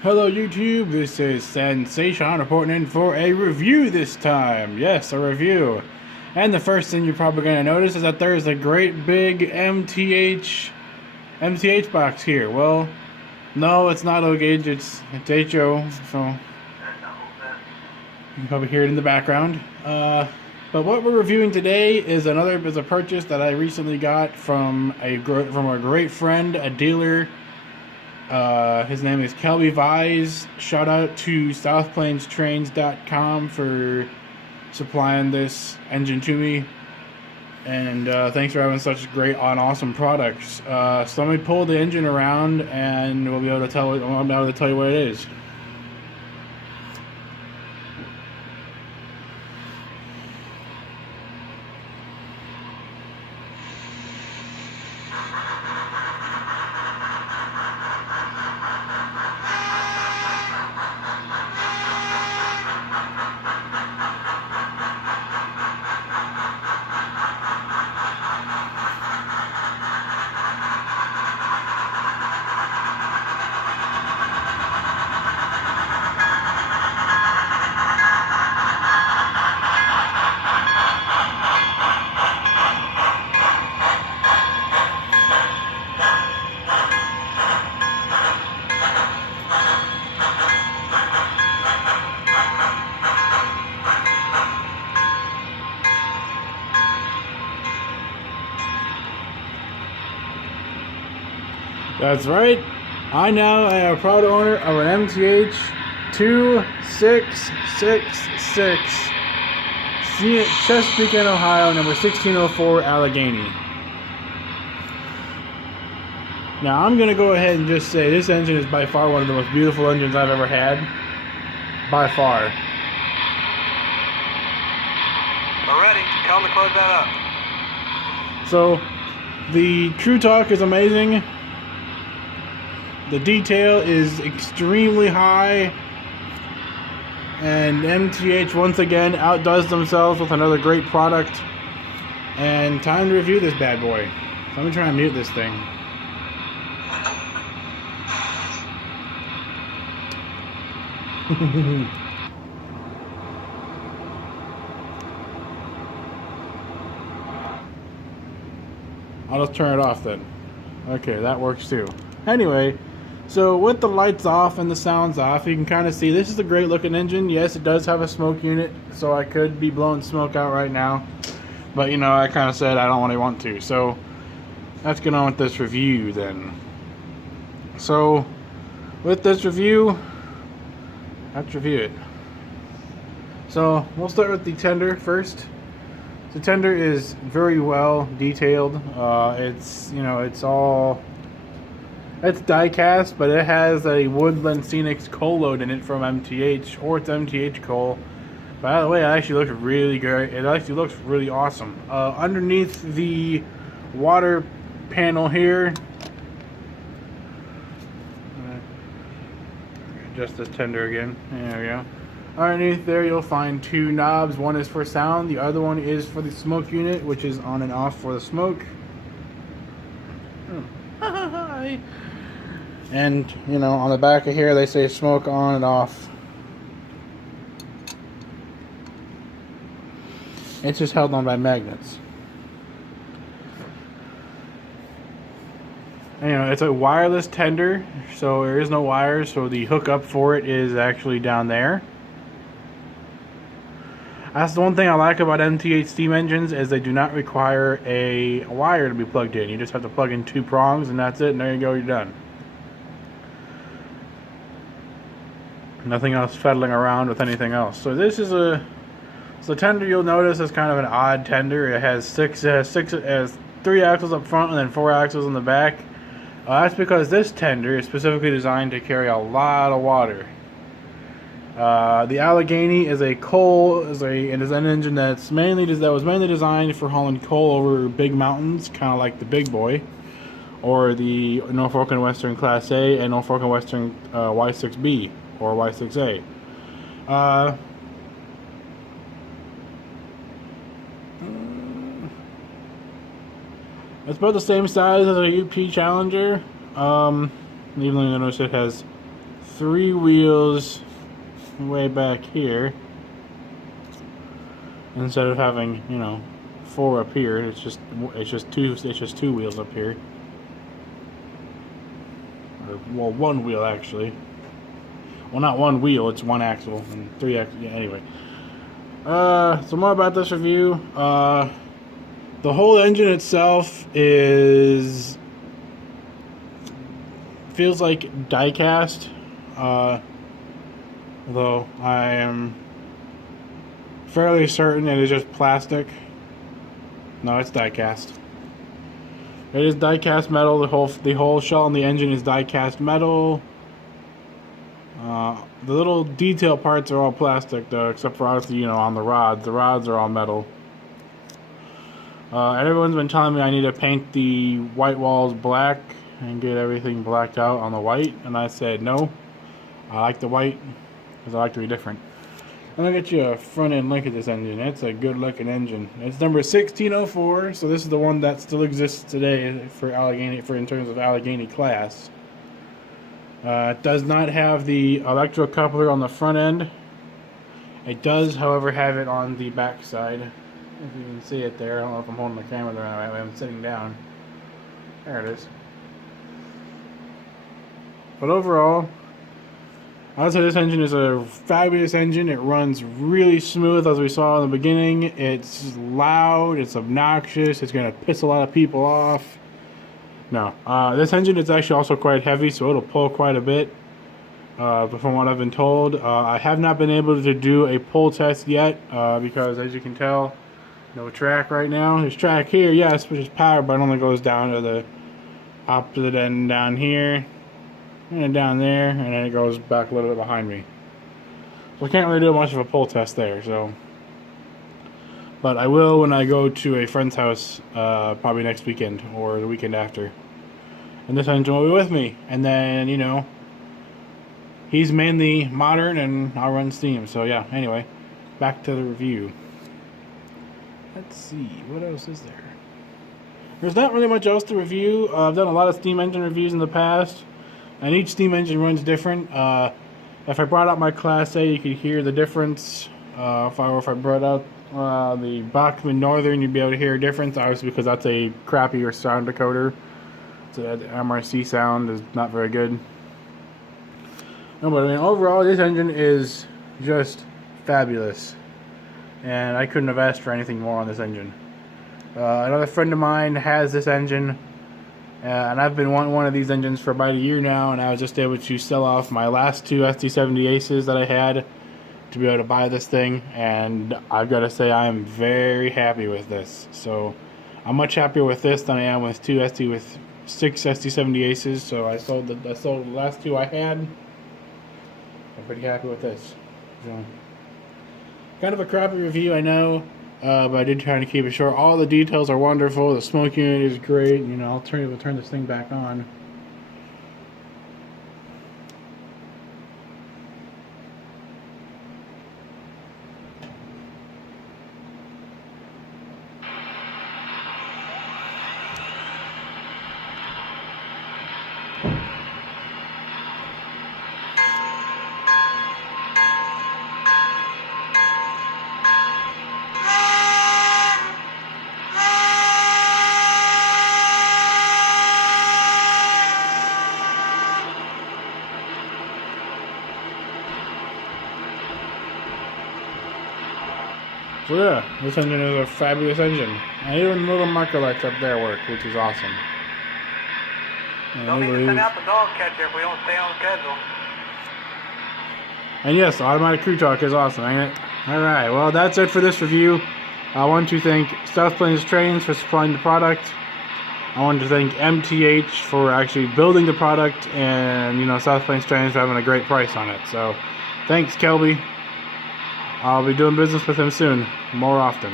Hello YouTube, this is Sensation reporting in for a review this time. Yes, a review. And the first thing you're probably going to notice is that there is a great big MTH box here. Well, no, it's not O gauge, it's HO, so you can probably hear it in the background. But what we're reviewing today is a purchase that I recently got from a great friend, a dealer. His name is Kelby Vise. Shout out to SouthPlainsTrains.com for supplying this engine to me. And thanks for having such great and awesome products. So let me pull the engine around and I'll be able to tell you what it is. That's right. I now am a proud owner of an MTH 2666 Chesapeake, Ohio, number 1604 Allegheny. Now I'm going to go ahead and just say this engine is by far one of the most beautiful engines I've ever had. By far. Already, tell them to close that up. So, the True Talk is amazing. The detail is extremely high, and MTH once again outdoes themselves with another great product. And time to review this bad boy. So let me try and mute this thing. I'll just turn it off then. Okay, that works too. Anyway, so with the lights off and the sounds off, you can kind of see this is a great looking engine. Yes, it does have a smoke unit, so I could be blowing smoke out right now. But you know, I kind of said I don't really want to. So let's get on with this review then. So with this review, let's review it. So we'll start with the tender first. The tender is very well detailed. It's die cast, but it has a Woodland Scenics coal load in it from MTH, or it's MTH coal. By the way, it actually looks really great. It actually looks really awesome. Underneath the water panel here, adjust this tender again. There we go. Underneath there, you'll find two knobs. One is for sound. The other one is for the smoke unit, which is on and off for the smoke. And, you know, on the back of here, they say smoke on and off. It's just held on by magnets. And, you know, it's a wireless tender, so there is no wires, so the hookup for it is actually down there. That's the one thing I like about MTH steam engines, is they do not require a wire to be plugged in. You just have to plug in two prongs and that's it, and there you go, you're done. Nothing else fiddling around with anything else. So this is the tender, you'll notice, is kind of an odd tender. It has three axles up front and then four axles in the back. That's because this tender is specifically designed to carry a lot of water. The Allegheny is an engine that was mainly designed for hauling coal over big mountains, kind of like the Big Boy, or the Norfolk and Western Class A and Norfolk and Western Y6B or Y6A. It's about the same size as a UP Challenger, even though you notice it has 3 wheels way back here instead of having, you know, 4 up here. It's just two wheels up here. Or, well, 1 wheel actually. Well, not 1 wheel, it's 1 axle and 3 axles. Yeah, anyway. So more about this review. The whole engine itself feels like die-cast. Although I am fairly certain it is just plastic. No, it's die-cast. It is die-cast metal. The whole shell on the engine is die-cast metal. The little detail parts are all plastic, though, except for obviously, you know, on the rods. The rods are all metal. Everyone's been telling me I need to paint the white walls black and get everything blacked out on the white, and I said no. I like the white because I like to be different. I'm gonna get you a front end look at this engine. It's a good looking engine. It's number 1604, so this is the one that still exists today for Allegheny, in terms of Allegheny class. It does not have the electrocoupler on the front end. It does, however, have it on the back side. If you can see it there. I don't know if I'm holding the camera the right way. I'm sitting down. There it is. But overall, I would say this engine is a fabulous engine. It runs really smooth, as we saw in the beginning. It's loud. It's obnoxious. It's going to piss a lot of people off. No, this engine is actually also quite heavy, so it'll pull quite a bit. From what I've been told, I have not been able to do a pull test yet because, as you can tell, no track right now. There's track here, yes, which is power, but it only goes down to the opposite end down here, and then down there, and then it goes back a little bit behind me. So I can't really do much of a pull test there. So, but I will when I go to a friend's house, probably next weekend or the weekend after. And this engine will be with me. And then, you know, he's mainly modern and I'll run steam. So yeah, anyway, back to the review. Let's see, what else is there? There's not really much else to review. I've done a lot of steam engine reviews in the past, and each steam engine runs different. If I brought out my Class A, you could hear the difference. If I brought out the Bachmann Northern, you'd be able to hear a difference, obviously, because that's a crappier sound decoder. So the MRC sound is not very good. No, but I mean, overall, this engine is just fabulous, and I couldn't have asked for anything more on this engine. Another friend of mine has this engine, and I've been wanting one of these engines for about a year now, and I was just able to sell off my last 2 ST70 Aces that I had to be able to buy this thing, and I've got to say I am very happy with this. So I'm much happier with this than I am with 6 ST70 Aces. So I sold the last 2 I had. I'm pretty happy with this. So, kind of a crappy review, I know, but I did try to keep it short. All the details are wonderful. The smoke unit is great. You know, I'll turn this thing back on. So yeah, this engine is a fabulous engine. And even the little marker lights up there work, which is awesome. Don't need to send out the dog catcher if we don't stay on schedule. And yes, automatic crew talk is awesome, ain't it? Alright, well that's it for this review. I want to thank South Plains Trains for supplying the product. I want to thank MTH for actually building the product, and, you know, South Plains Trains for having a great price on it. So, thanks, Kelby. I'll be doing business with him soon, more often.